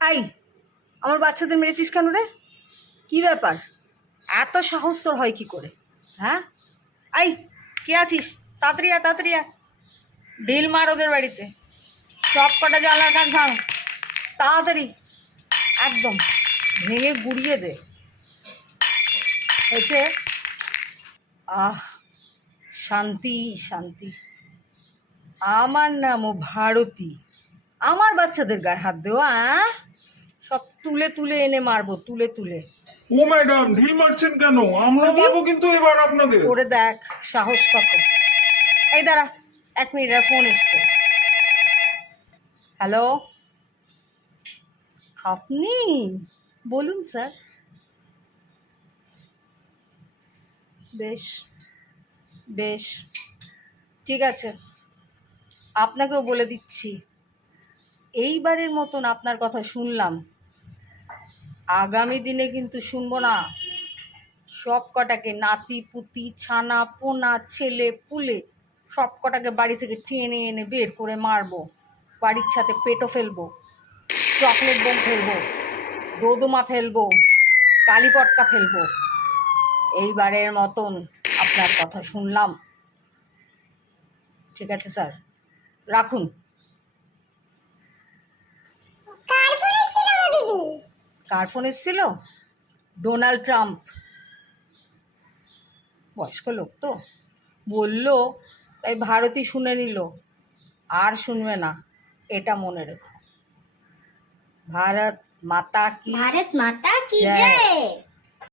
I, আমার বাচ্চাদের মেরেছিস কেন রে? কি ব্যাপার? এত সাহস তোর হয় কি করে? হ্যাঁ, আই, কে আছিস? তাড়াতাড়ি আয়, তাড়াতাড়ি আয়। ঢিল মার ওদের বাড়িতে, সব কটা জানলার কাজ ভাঙ তাড়াতাড়ি, একদম ভেঙে গুড়িয়ে দে। হয়েছে? আহ, শান্তি শান্তি। আমার নামও ভারতী, আমার বাচ্চাদের গায়ে হাত দেওয়া? সব তুলে তুলে এনে মারবো, তুলে তুলে। ও ম্যাডাম, ঢিল মারছেন কেন? আমরা মারবো কিন্তু এবার আপনাদের। করে দেখ সাহস কত। এই দাঁড়া, 1 মিনিট, ফোন এসছে। হ্যালো, আপনি? বলুন স্যার। বেশ বেশ, ঠিক আছে, আপনাকেও বলে দিচ্ছি, এইবারের মতন আপনার কথা শুনলাম, আগামী দিনে কিন্তু শুনবো না। সব কটাকে, নাতি পুতি ছানা পোনা ছেলে পুলে, সব কটাকে বাড়ি থেকে টেনে এনে বের করে মারবো, বাড়ির ছাতে পেটো ফেলবো, চকলেট বোম ফেলবো, দোদমা ফেলবো, কালী পটকা ফেলবো। এইবারের মতন আপনার কথা শুনলাম। ঠিক আছে স্যার, রাখুন। কার ফোন এসেছিল? Donald Trump. বয়স্ক লোক তো বললো, তাই ভারতী শুনে নিল, আর শুনবে না, এটা মনে রেখো। ভারত মাতা কি भारत माता की जय। जय।